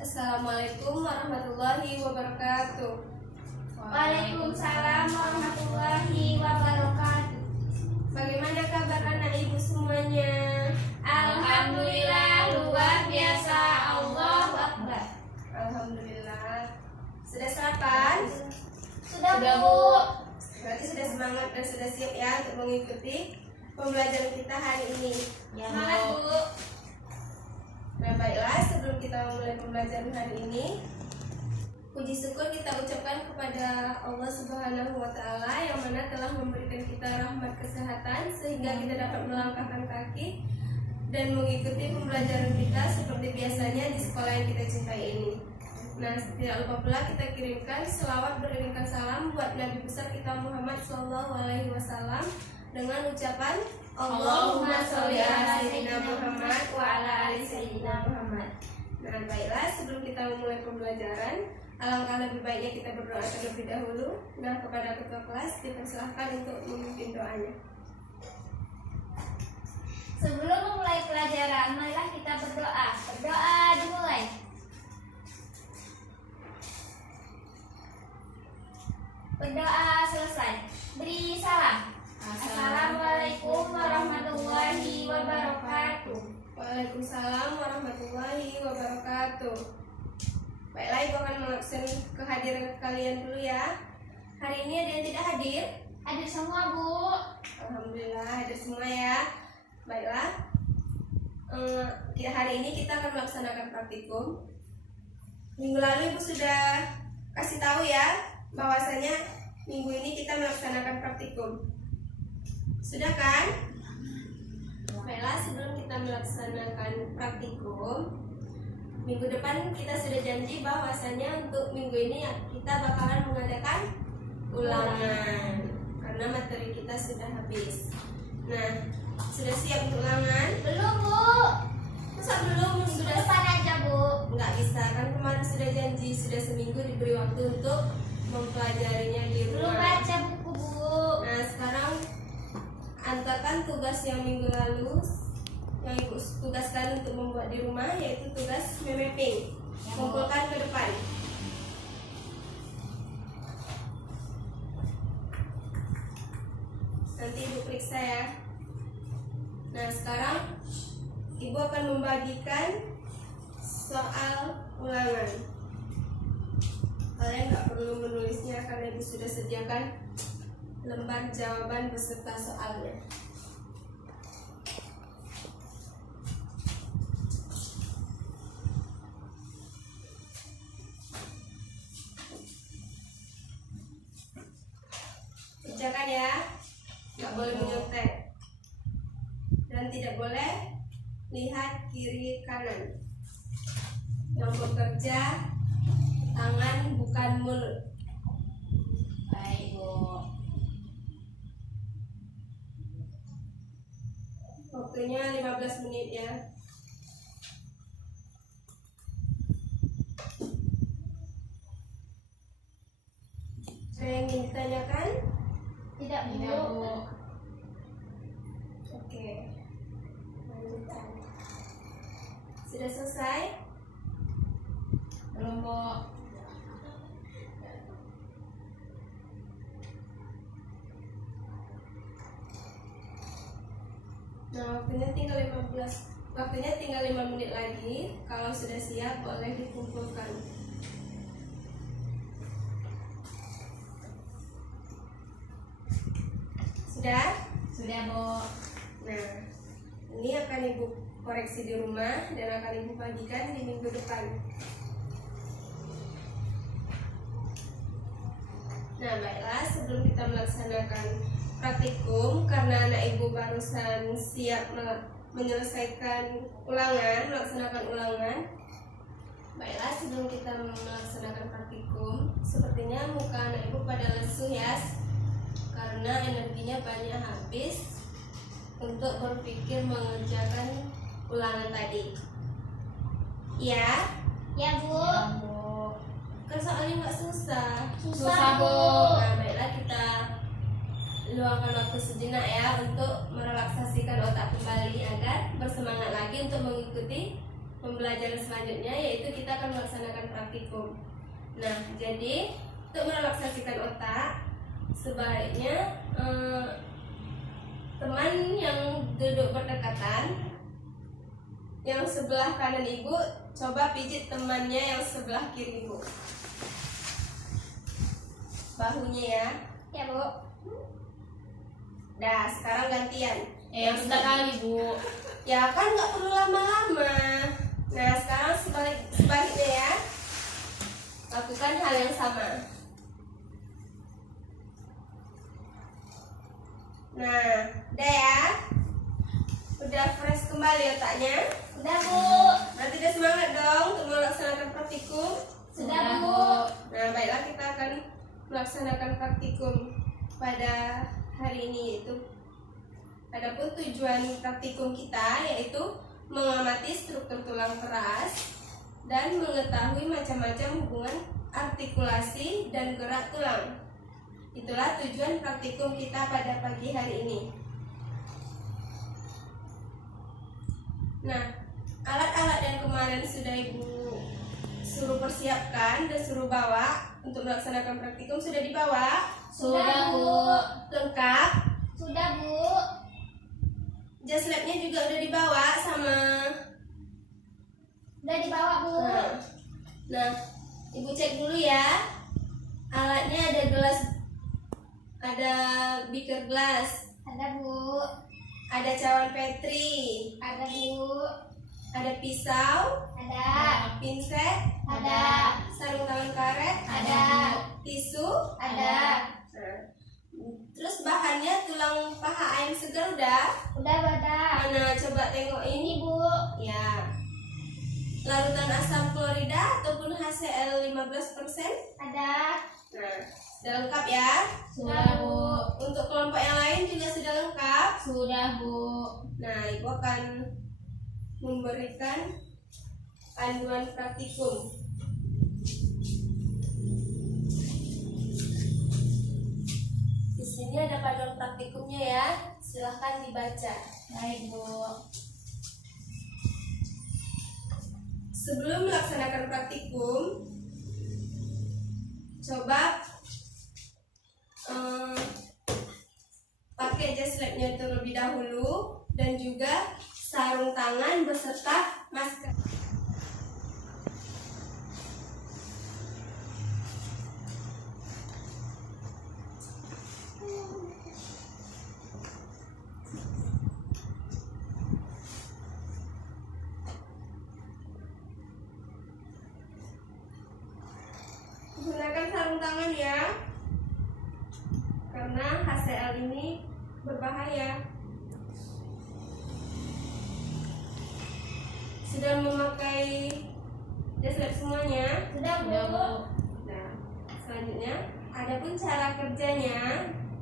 Assalamualaikum warahmatullahi wabarakatuh. Waalaikumsalam warahmatullahi wabarakatuh. Bagaimana kabar anak ibu semuanya? Alhamdulillah luar biasa. Allahu Akbar. Alhamdulillah. Sudah sarapan? Sudah Bu. Berarti sudah semangat dan sudah siap ya untuk mengikuti pembelajaran kita hari ini. Semangat Bu. Nah baiklah, sebelum kita memulai pembelajaran hari ini, puji syukur kita ucapkan kepada Allah Subhanahu wa Ta'ala yang mana telah memberikan kita rahmat kesehatan sehingga kita dapat melangkahkan kaki dan mengikuti pembelajaran kita seperti biasanya di sekolah yang kita cintai ini. Nah, tidak lupa pula kita kirimkan selawat beriringkan salam buat Nabi besar kita Muhammad SAW dengan ucapan Allahumma sholli ala sayyidina Muhammad wa ala ali sayyidina Muhammad. Nah, baiklah, sebelum kita memulai pembelajaran, alangkah lebih baiknya kita berdoa terlebih dahulu. Nah, kepada ketua kelas dipersilahkan untuk memimpin doanya. Sebelum memulai pelajaran, marilah kita berdoa. Berdoa dimulai. Berdoa selesai. Beri salam. Assalamualaikum warahmatullahi wabarakatuh. Waalaikumsalam warahmatullahi wabarakatuh. Baiklah, ibu akan mengabsen kehadiran kalian dulu ya. Hari ini ada yang tidak hadir? Hadir semua Bu. Alhamdulillah hadir semua ya. Baiklah, hari ini kita akan melaksanakan praktikum. Minggu lalu ibu sudah kasih tahu ya bahwasanya minggu ini kita melaksanakan praktikum. Sudah kan? Baiklah, sebelum kita melaksanakan praktikum, minggu depan kita sudah janji bahwasanya untuk minggu ini kita bakalan mengadakan ulangan karena materi kita sudah habis. Nah, sudah siap untuk ulangan? Belum Bu. Masa belum? Sudah depan aja Bu. Nggak bisa, kan kemarin sudah janji, sudah seminggu diberi waktu untuk mempelajarinya di rumah. Belum baca buku Bu. Nah, sekarang antarkan tugas yang minggu lalu yang ibu tugaskan untuk membuat di rumah, yaitu tugas mapping. Kumpulkan ke depan. Nanti ibu periksa ya. Nah, sekarang ibu akan membagikan soal ulangan. Kalian nggak perlu menulisnya karena ibu sudah sediakan lembar jawaban beserta soalnya. Kerjakan ya, nggak boleh menyontek dan tidak boleh lihat kiri kanan. Yang bekerja tangan bukan mulut. Baik Bu. Waktunya 15 menit ya. Ada yang ingin ditanyakan? Tidak Bu. Oke, lanjutkan. Sudah selesai? Belum Bu. Nah, waktunya tinggal 5 menit lagi. Kalau sudah siap boleh dikumpulkan. Sudah? Sudah Bu. Nah, ini akan ibu koreksi di rumah dan akan ibu bagikan di minggu depan. Nah, baiklah, sebelum kita melaksanakan praktikum, karena anak ibu barusan siap menyelesaikan ulangan, melaksanakan ulangan. Baiklah, sebelum kita melaksanakan praktikum, sepertinya muka anak ibu pada lesu ya, karena energinya banyak habis untuk berpikir mengerjakan ulangan tadi. Ya? Ya Bu. Kan soalnya nggak susah. Susah Bu. Nah, baiklah, kita luangkan waktu sejenak ya untuk merelaksasikan otak kembali agar bersemangat lagi untuk mengikuti pembelajaran selanjutnya, yaitu kita akan melaksanakan praktikum. Nah, jadi untuk merelaksasikan otak, sebaiknya teman yang duduk berdekatan, yang sebelah kanan ibu, coba pijit temannya yang sebelah kiri ibu, bahunya ya. Ya Bu. Dah, sekarang gantian. Bentar kali Bu. Ya kan nggak perlu lama-lama. Nah, sekarang sebaliknya ya, lakukan hal yang sama. Nah, udah ya, udah fresh kembali otaknya. Sudah Bu. Berarti udah semangat dong untuk melaksanakan praktikum. Sudah Bu. Nah, baiklah, kita akan melaksanakan praktikum pada hari ini, yaitu adapun tujuan praktikum kita yaitu mengamati struktur tulang keras dan mengetahui macam-macam hubungan artikulasi dan gerak tulang. Itulah tujuan praktikum kita pada pagi hari ini. Nah, alat-alat yang kemarin sudah Ibu suruh persiapkan dan suruh bawa untuk melaksanakan praktikum sudah dibawa? Sudah Bu. Lengkap? Sudah Bu. Jas labnya juga udah dibawa sama. Udah dibawa Bu. Nah, Ibu cek dulu ya. Alatnya ada gelas, ada beaker gelas, Ada Bu. ada cawan petri, Ada Bu. ada pisau, Ada. pinset, Ada. sarung tangan karet, Ada. tisu, Ada. Nah, terus bahannya tulang paha ayam segar udah. Udah ada. Mana coba tengok Ini ini. Bu. Ya. Larutan asam klorida ataupun HCl 15%. Ada. Nah, sudah lengkap ya. Sudah Bu. Untuk kelompok yang lain juga sudah lengkap. Sudah Bu. Nah, Ibu akan memberikan panduan praktikum. Di sini ada panduan praktikumnya ya. Silahkan dibaca. Baik Bu. Sebelum melaksanakan praktikum, coba pakai jas labnya terlebih dahulu dan juga sarung tangan beserta masker. Gunakan sarung tangan ya, karena HCl ini berbahaya. Sudah memakai jas lab semuanya? Sudah Bu. Sudah Bu. Nah, selanjutnya adapun cara kerjanya,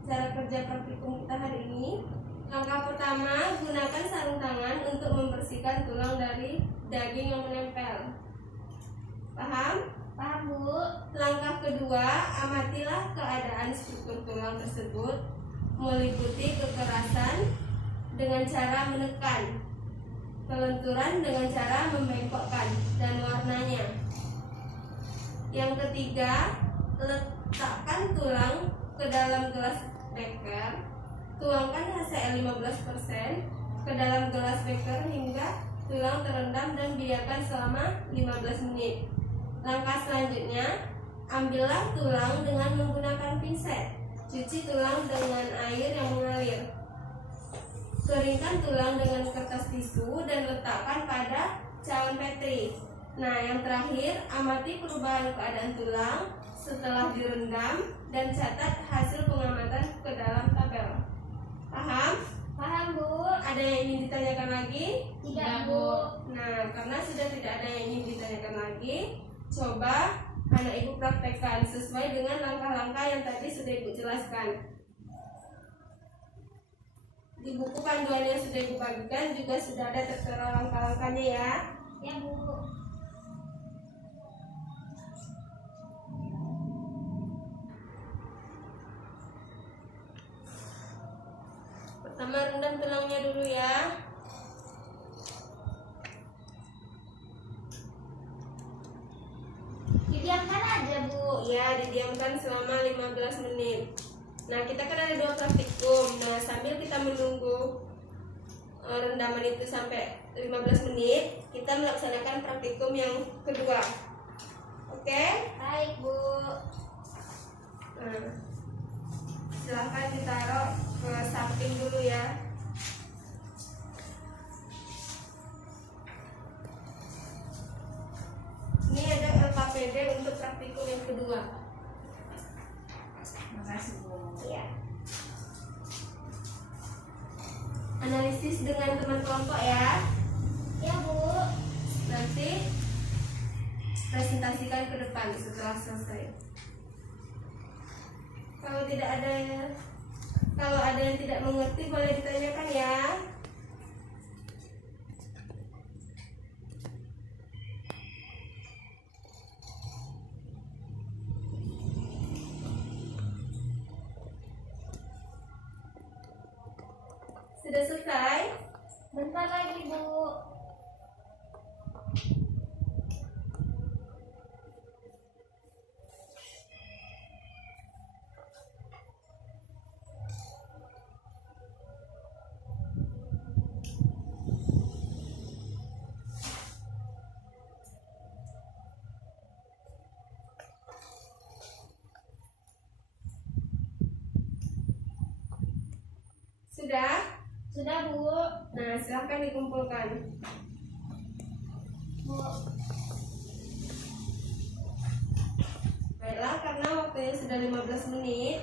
cara kerja praktikum kita hari ini. Langkah pertama, gunakan sarung tangan untuk membersihkan tulang dari daging yang menempel. Paham? Paham Bu. Langkah kedua, amatilah keadaan struktur tulang tersebut, meliputi kekerasan dengan cara menekan, kelenturan dengan cara membengkokkan, dan warnanya. Yang ketiga, letakkan tulang ke dalam gelas beker, tuangkan HCl 15% ke dalam gelas beker hingga tulang terendam dan biarkan selama 15 menit. Langkah selanjutnya, ambillah tulang dengan menggunakan pinset. Cuci tulang dengan air yang mengalir. Keringkan tulang dengan kertas tisu dan letakkan pada cawan petri. Nah, yang terakhir, amati perubahan keadaan tulang setelah direndam dan catat hasil pengamatan ke dalam tabel. Paham? Paham Bu. Ada yang ingin ditanyakan lagi? Tidak Bu. Nah, karena sudah tidak ada yang ingin ditanyakan lagi, coba anak ibu praktekkan sesuai dengan langkah-langkah yang tadi sudah ibu jelaskan. Di buku panduan yang sudah ibu bagikan juga sudah ada tertera langkah-langkahnya ya. Ya Bu. Pertama rendam tulangnya dulu ya. Nah, kita kan ada 2 praktikum. Nah, sambil kita menunggu rendaman itu sampai 15 menit, kita melaksanakan praktikum yang kedua. Oke? Baik, Bu. Nah, silahkan ditaruh ke samping dulu ya. Ini ada LKPD untuk praktikum yang kedua. Makasih, Bu. Ya. Analisis dengan teman kelompok ya. Ya, Bu. Nanti presentasikan ke depan setelah selesai. Kalau ada yang tidak mengerti boleh ditanyakan ya. Sudah selesai? Bentar lagi, Bu. Sudah? Sudah, Bu. Nah, silahkan dikumpulkan. Bu. Baiklah, karena waktunya sudah 15 menit,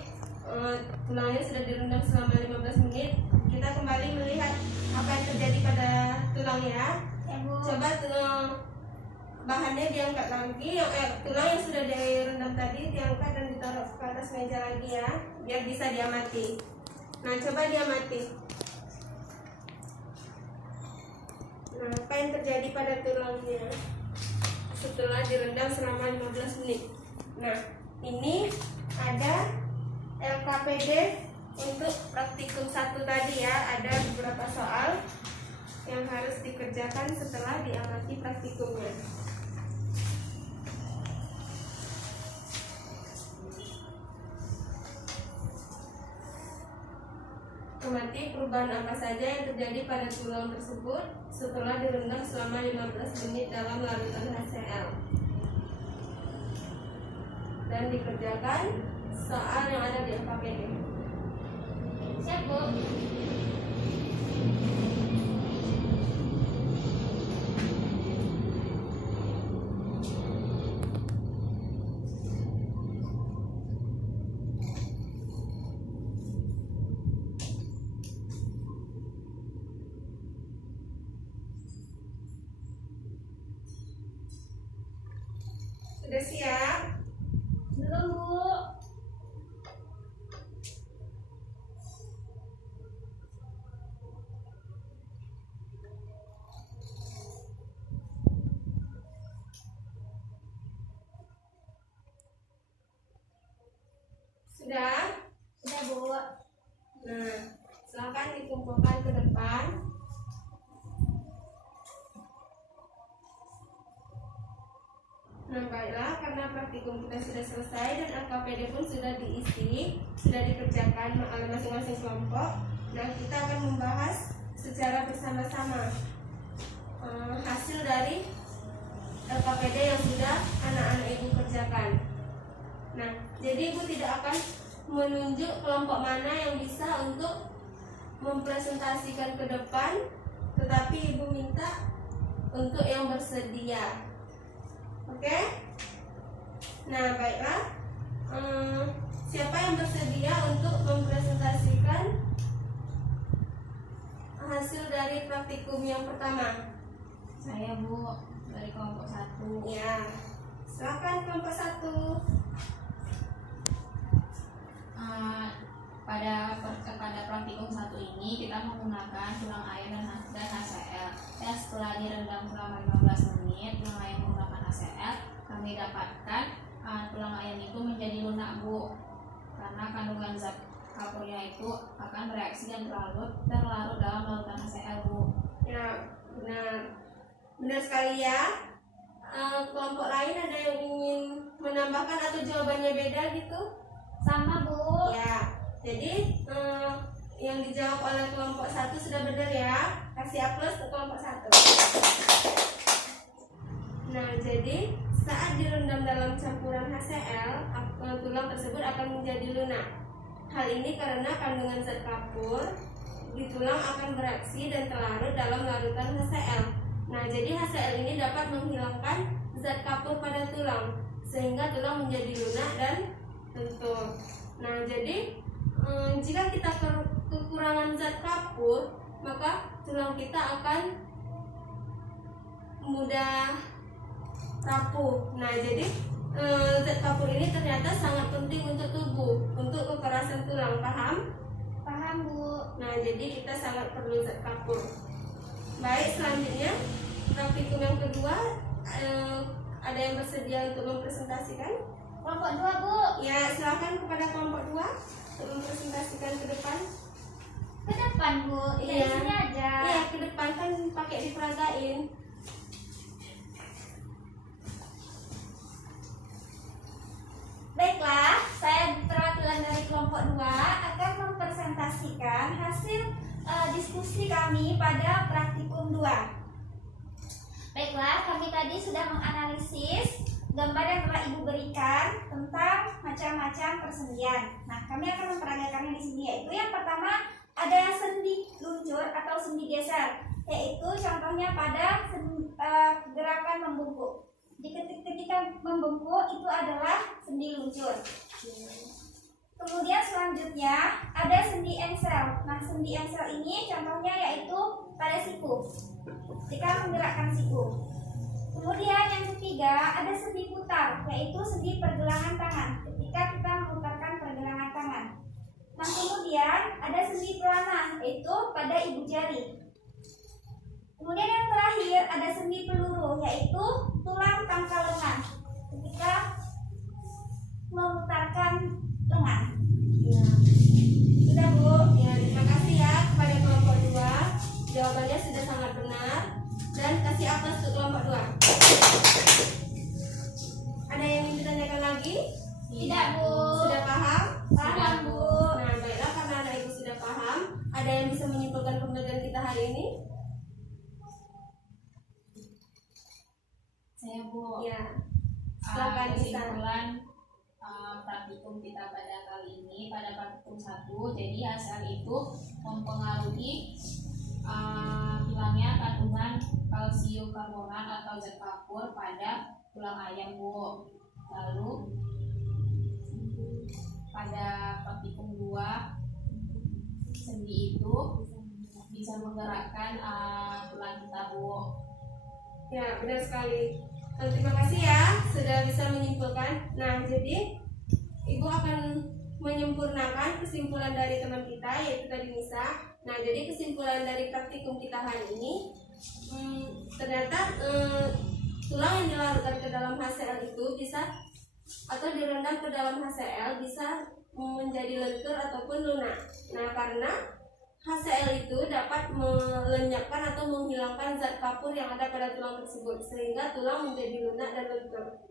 tulangnya sudah direndam selama 15 menit, kita kembali melihat apa yang terjadi pada tulang ya. Ya, Bu. Coba bahannya diangkat lagi, tulang yang sudah direndam tadi diangkat dan ditaruh ke atas meja lagi ya, biar bisa diamati. Nah, coba diamati. Nah, apa yang terjadi pada tulangnya setelah direndam selama 15 menit? Nah, ini ada LKPD untuk praktikum 1 tadi ya. Ada beberapa soal yang harus dikerjakan setelah diamati praktikumnya. Amati perubahan apa saja yang terjadi pada tulang tersebut setelah direndam selama 15 menit dalam larutan HCl. Dan dikerjakan soal yang ada di LKPD. Siap, Bu. Sudah siap? Belum, Bu. Sudah? Sudah, Bu. Nah, silakan dikumpulkan ke depan. Nah, baiklah, karena praktikum kita sudah selesai dan LKPD pun sudah diisi, sudah dikerjakan oleh masing-masing kelompok. Nah, kita akan membahas secara bersama-sama hasil dari LKPD yang sudah anak-anak ibu kerjakan. Nah, jadi ibu tidak akan menunjuk kelompok mana yang bisa untuk mempresentasikan ke depan, tetapi ibu minta untuk yang bersedia. Oke? Nah, baiklah. Siapa yang bersedia untuk mempresentasikan hasil dari praktikum yang pertama? Saya, Bu, dari kelompok 1. Ya, silakan kelompok 1. Pada praktikum 1 ini kita menggunakan tulang ayam dan HCl. Dan setelah direndam selama 15 menit, tulang ayam menggunakan HCl, kami dapatkan tulang ayam itu menjadi lunak, Bu, karena kandungan zat kapurnya itu akan bereaksi dan terlarut dalam larutan HCl, Bu. Ya, benar sekali ya. Kelompok lain ada yang ingin menambahkan atau jawabannya beda gitu? Sama, Bu. Ya, sudah benar ya. Kasih A+ untuk kelompok 1. Nah, jadi saat direndam dalam campuran HCl, tulang tersebut akan menjadi lunak. Hal ini karena kandungan zat kapur di tulang akan bereaksi dan terlarut dalam larutan HCl. Nah, jadi HCl ini dapat menghilangkan zat kapur pada tulang sehingga tulang menjadi lunak dan lentur. Nah, jadi jika kita kekurangan zat kapur, maka tulang kita akan mudah rapuh. Nah, jadi zat kapur ini ternyata sangat penting untuk tubuh, untuk kekerasan tulang. Paham? Paham, Bu. Nah, jadi kita sangat perlu zat kapur. Baik, selanjutnya praktikum yang kedua, ada yang bersedia untuk mempresentasikan? Kelompok 2, Bu. Ya, silakan kepada kelompok 2 untuk mempresentasikan ke depan. Ke depan, Bu. Tidak di sini aja. Iya, ke depan kan pakai diperagain. Baiklah, saya perwakilan dari kelompok 2 akan mempresentasikan hasil diskusi kami pada praktikum 2. Baiklah, kami tadi sudah menganalisis gambar yang telah Ibu berikan tentang macam-macam persendian. Nah, kami akan memperagakannya di sini, yaitu yang pertama ada sendi luncur atau sendi geser, yaitu contohnya pada gerakan membungkuk. Ketika membungkuk itu adalah sendi luncur. Kemudian selanjutnya ada sendi engsel. Nah, sendi engsel ini contohnya yaitu pada siku, jika menggerakkan siku. Kemudian yang ketiga ada sendi putar, yaitu sendi pergelangan tangan ketika kita memutarkan pergelangan tangan. Nah, kemudian ada sendi pelana, yaitu pada ibu jari. Kemudian yang terakhir ada sendi peluru, yaitu tulang pangkal lengan ketika memutarkan lengan. Ya. Sudah, Bu. Ya, terima kasih ya kepada kelompok 2. Jawabannya sudah sangat benar. Dan kasih A+ untuk kelompok 2. Ada yang ingin ditanyakan lagi? Tidak, Bu. Sudah paham? Paham, Bu. Nah, baiklah, karena anak ibu sudah paham, ada yang bisa menyimpulkan pembelajaran kita hari ini? Saya, Bu. Ya. Silakan Isa. Kesimpulan praktikum kita pada kali ini, pada praktikum 1, jadi HCl itu mempengaruhi hilangnya kandungan kalsium karbonat atau zat kapur pada tulang ayam, Bu. Lalu pada praktikum 2, sendi itu bisa menggerakkan tulang kita, Bu. Ya, benar sekali. Terima kasih ya sudah bisa menyimpulkan. Nah, jadi Ibu akan menyempurnakan kesimpulan dari teman kita, yaitu tadi Nisa. Nah, jadi kesimpulan dari praktikum kita hari ini, ternyata tulang yang dilarutkan ke dalam HCl itu bisa, atau direndam ke dalam HCl bisa menjadi lentur ataupun lunak. Nah, karena HCl itu dapat melenyapkan atau menghilangkan zat kapur yang ada pada tulang tersebut, sehingga tulang menjadi lunak dan lentur.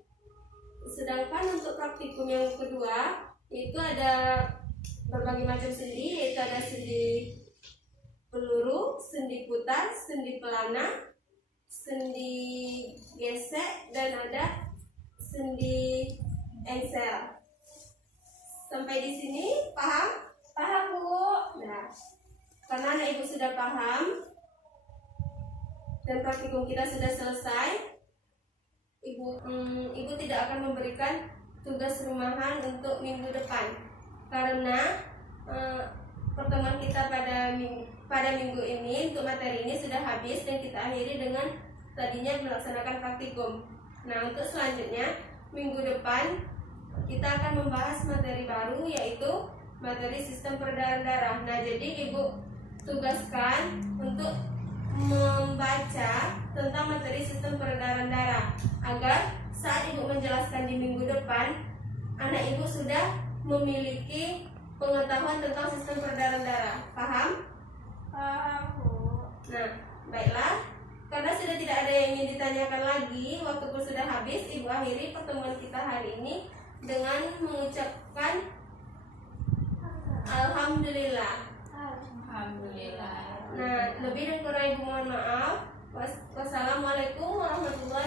Sedangkan untuk praktikum yang kedua, itu ada berbagai macam sendi, yaitu ada sendi peluru, sendi putar, sendi pelana, sendi gesek, dan ada sendi engsel. Sampai di sini paham? Paham, Bu. Nah, karena anak ibu sudah paham dan praktikum kita sudah selesai, ibu tidak akan memberikan tugas rumahan untuk minggu depan, karena pertemuan kita pada minggu ini untuk materi ini sudah habis dan kita akhiri dengan tadinya melaksanakan praktikum. Nah, untuk selanjutnya minggu depan kita akan membahas materi baru, yaitu materi sistem peredaran darah. Nah, jadi ibu tugaskan untuk membaca tentang materi sistem peredaran darah, agar saat ibu menjelaskan di minggu depan, anak ibu sudah memiliki pengetahuan tentang sistem peredaran darah. Paham? Paham, Bu. Nah, baiklah. Karena sudah tidak ada yang ingin ditanyakan lagi, waktu pun sudah habis, ibu akhiri pertemuan kita hari ini dengan mengucapkan Alhamdulillah. Alhamdulillah. Nah, lebih dan kurang ibu mohon maaf. Wassalamualaikum warahmatullahi